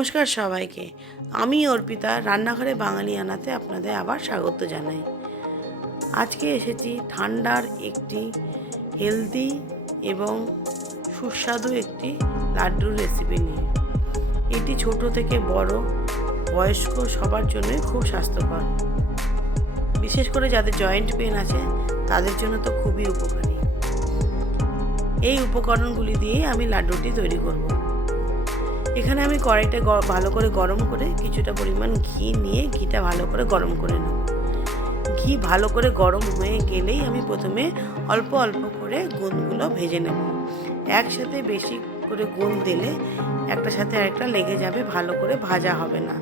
নমস্কার সবাইকে। আমি অর্পিতা রান্নাঘরে বাঙালিয়ানাতে আপনাদের আবার স্বাগত জানাই। আজকে এসেছি ঠান্ডার একটি হেলদি এবং সুস্বাদু একটি লাড্ডুর রেসিপি নিয়ে। এটি ছোট থেকে বড় বয়স্ক সবার জন্যই খুব স্বাস্থ্যকর। বিশেষ করে যাদের জয়েন্ট পেন আছে তাদের জন্য তো খুবই উপকারী। এই উপকরণগুলি দিয়েই আমি লাড্ডুটি তৈরি করব। এখানে আমি কড়াইটা ভালো করে গরম করে কিছুটা পরিমাণ ঘি নিয়ে ঘিটা ভালো করে গরম করে নেব। ঘি ভালো করে গরম হয়ে গেলেই আমি প্রথমে অল্প অল্প করে গোঁদগুলো ভেজে নেব। একসাথে বেশি করে গোঁদ দিলে একটার সাথে আরেকটা লেগে যাবে, ভালো করে ভাজা হবে না।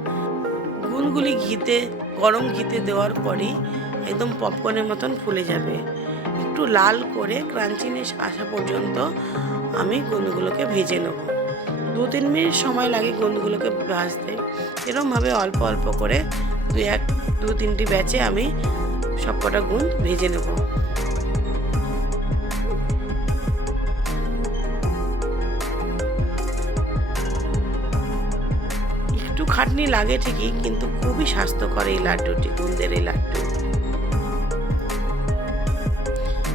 গোঁদগুলি গরম ঘিতে দেওয়ার পরেই একদম পপকর্নের মতন ফুলে যাবে। একটু লাল করে ক্রাঞ্চিনেস আসা পর্যন্ত আমি গোঁদগুলোকে ভেজে নেব। 2-3 মিনিট সময় লাগে গোঁদগুলোকে ভাজতে। এরকমভাবে অল্প অল্প করে 2-3টি ব্যাচে আমি সবকটা গোঁদ ভেজে নেব। একটু খাটনি লাগে ঠিকই, কিন্তু খুবই স্বাস্থ্যকর এই লাড্ডুটি, গোঁদের এই লাড্ডু।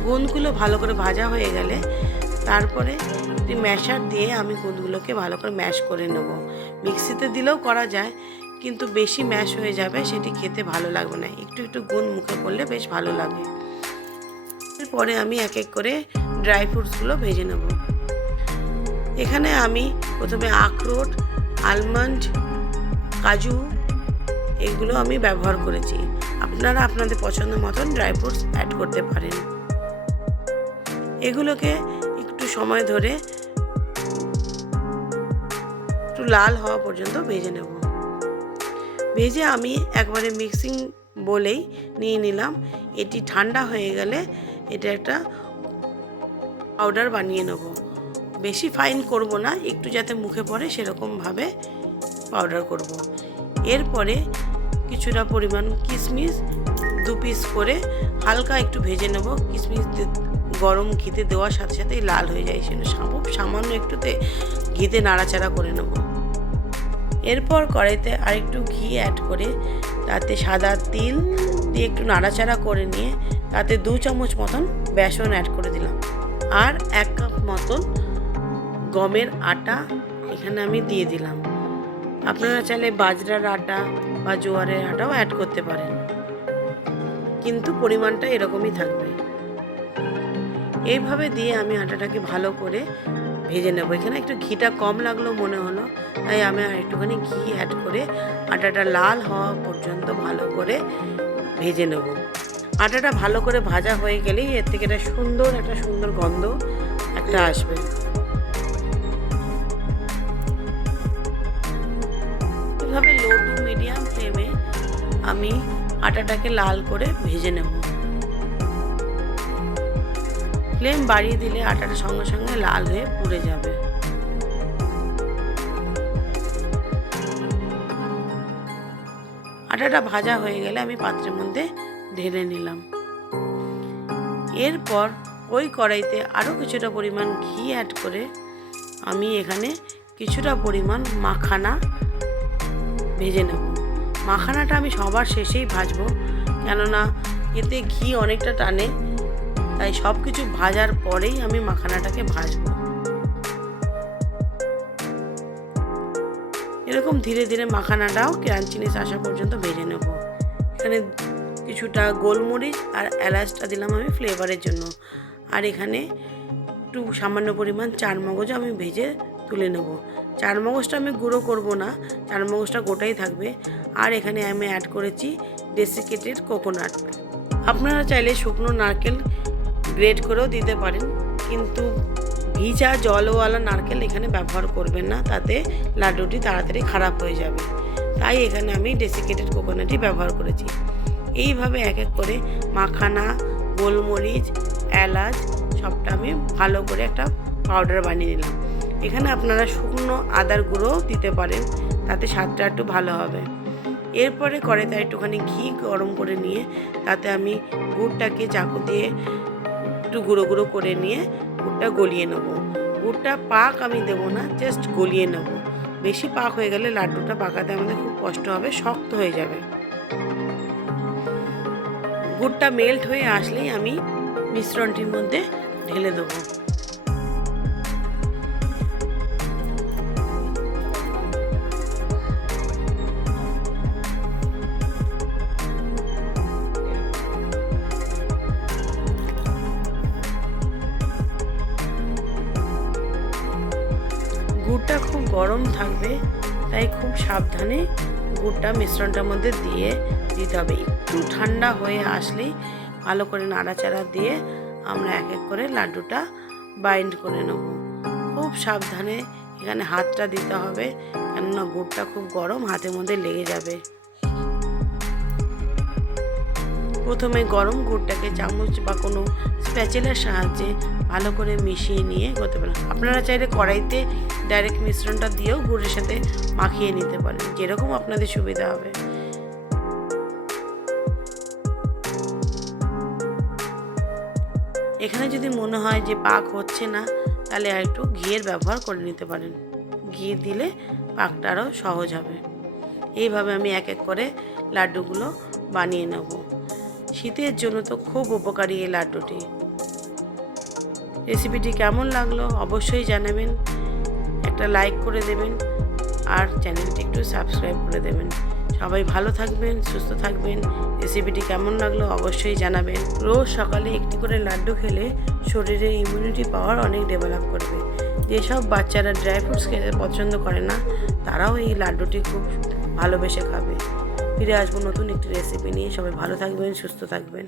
গোঁদগুলো ভালো করে ভাজা হয়ে গেলে তারপরে একটি ম্যাশার দিয়ে আমি গোঁদগুলোকে ভালো করে ম্যাশ করে নেব। মিক্সিতে দিলেও করা যায়, কিন্তু বেশি ম্যাশ হয়ে যাবে, সেটি খেতে ভালো লাগবে না। একটু একটু গোঁদ মুখে পড়লে বেশ ভালো লাগে। এরপরে আমি এক এক করে ড্রাই ফ্রুটসগুলো ভেজে নেব। এখানে আমি প্রথমে আখরোট, আলমন্ড, কাজু এগুলো আমি ব্যবহার করেছি। আপনারা আপনাদের পছন্দ মতন ড্রাই ফ্রুটস অ্যাড করতে পারেন। এগুলোকে একটু সময় ধরে একটু লাল হওয়া পর্যন্ত ভেজে নেব। ভেজে আমি একবারে মিক্সিং বলেই নিয়ে নিলাম। এটি ঠান্ডা হয়ে গেলে এটা একটা পাউডার বানিয়ে নেব। বেশি ফাইন করব না, একটু যাতে মুখে পড়ে সেরকমভাবে পাউডার করব। এরপরে কিছুটা পরিমাণ কিশমিশ 2 পিস করে হালকা একটু ভেজে নেব। কিশমিশ গরম ঘিতে দেওয়ার সাথে সাথেই লাল হয়ে যায়, সেটা সামান্য একটুতে ঘিতে নাড়াচাড়া করে নেব। এরপর কড়াইতে আরেকটু ঘি অ্যাড করে তাতে সাদা তিল দিয়ে একটু নাড়াচাড়া করে নিয়ে তাতে 2 চামচ মতন বেসন অ্যাড করে দিলাম। আর 1 কাপ মতন গমের আটা এখানে আমি দিয়ে দিলাম। আপনারা চাইলে বাজরার আটা বা জোয়ারের আটাও অ্যাড করতে পারেন, কিন্তু পরিমাণটা এরকমই থাকবে। এইভাবে দিয়ে আমি আটাটাকে ভালো করে ভেজে নেব। এখানে একটু ঘিটা কম লাগলো মনে হলো, তাই আমি আর একটুখানি ঘি অ্যাড করে আটাটা লাল হওয়া পর্যন্ত ভালো করে ভেজে নেব। আটাটা ভালো করে ভাজা হয়ে গেলেই এর থেকে একটা সুন্দর গন্ধ একটা আসবে। এভাবে লো টু মিডিয়াম ফ্লেমে আমি আটাটাকে লাল করে ভেজে নেব। ফ্লেম বাড়িয়ে দিলে আটাটা সঙ্গে সঙ্গে লাল হয়ে পুড়ে যাবে। আটাটা ভাজা হয়ে গেলে আমি পাত্রের মধ্যে ঢেলে নিলাম। এরপর ওই কড়াইতে আরও কিছুটা পরিমাণ ঘি অ্যাড করে আমি এখানে কিছুটা পরিমাণ মাখানা ভেজে নেব। মাখানাটা আমি সবার শেষেই ভাজবো, কেননা এতে ঘি অনেকটা টানে, তাই সব কিছু ভাজার পরেই আমি মাখানাটাকে ভাজবো। এরকম ধীরে ধীরে মাখানাটাও ক্রাঞ্চিনেস আসা পর্যন্ত ভেজে নেব। এখানে কিছুটা গোলমরিচ আর এলাচটা দিলাম আমি ফ্লেভারের জন্য। আর এখানে একটু সামান্য পরিমাণ চারমগজও আমি ভেজে তুলে নেব। চারমগজটা আমি গুঁড়ো করব না, চারমগজটা গোটাই থাকবে। আর এখানে আমি অ্যাড করেছি ডেসিকেটেড কোকোনাট। আপনারা চাইলে শুকনো নারকেল গ্রেট করেও দিতে পারেন, কিন্তু ভিজা জলওয়ালা নারকেল এখানে ব্যবহার করবেন না, তাতে লাড্ডুটি তাড়াতাড়ি খারাপ হয়ে যাবে। তাই এখানে আমি ডেসিকেটেড কোকোনাটই ব্যবহার করেছি। এইভাবে এক এক করে মাখানা, গোলমরিচ, এলাচ সবটা আমি ভালো করে একটা পাউডার বানিয়ে নিলাম। এখানে আপনারা শুকনো আদার গুঁড়োও দিতে পারেন, তাতে স্বাদটা একটু ভালো হবে। এরপরে কড়াইতে একটুখানি ঘি গরম করে নিয়ে তাতে আমি গুড়টাকে চাকু দিয়ে একটু গুঁড়ো গুঁড়ো করে নিয়ে গুড়টা গলিয়ে নেব। গুড়টা পাক আমি দেবো না, জাস্ট গলিয়ে নেব। বেশি পাক হয়ে গেলে লাড্ডুটা পাকাতে আমাদের খুব কষ্ট হবে, শক্ত হয়ে যাবে। গুড়টা মেল্ট হয়ে আসলেই আমি মিশ্রণটির মধ্যে ঢেলে দেবো। গুড়টা খুব গরম থাকবে, তাই খুব সাবধানে গুড়টা মিশ্রণটার মধ্যে দিতে হবে। একটু ঠান্ডা হয়ে আসলেই ভালো করে নাড়াচাড়া দিয়ে আমরা এক এক করে লাড্ডুটা বাইন্ড করে নেব। খুব সাবধানে এখানে হাতটা দিতে হবে, কেননা গুড়টা খুব গরম, হাতের মধ্যে লেগে যাবে। প্রথমে গরম গুড়টাকে চামচ বা কোনো স্প্যাচেলার সাহায্যে ভালো করে মিশিয়ে নিয়ে করতে পারেন। আপনারা চাইলে কড়াইতে ডাইরেক্ট মিশ্রণটা দিয়েও গুড়ের সাথে মাখিয়ে নিতে পারেন, যেরকম আপনাদের সুবিধা হবে। এখানে যদি মনে হয় যে পাক হচ্ছে না, তাহলে আর একটু ঘিয়ের ব্যবহার করে নিতে পারেন। ঘি দিলে পাকটা আরও সহজ হবে। এইভাবে আমি এক এক করে লাড্ডুগুলো বানিয়ে নেব। শীতের জন্য তো খুব উপকারী এই লাড্ডুটি। রেসিপিটি কেমন লাগলো অবশ্যই জানাবেন, একটা লাইক করে দেবেন আর চ্যানেলটি একটু সাবস্ক্রাইব করে দেবেন। সবাই ভালো থাকবেন, সুস্থ থাকবেন। রেসিপিটি কেমন লাগলো অবশ্যই জানাবেন। রোজ সকালে একটি করে লাড্ডু খেলে শরীরের ইমিউনিটি পাওয়ার অনেক ডেভেলপ করবে। যেসব বাচ্চারা ড্রাই ফ্রুটস খেতে পছন্দ করে না, তারাও এই লাড্ডুটি খুব ভালোবেসে খাবে। ফিরে আসবো নতুন একটি রেসিপি নিয়ে। সবাই ভালো থাকবেন, সুস্থ থাকবেন।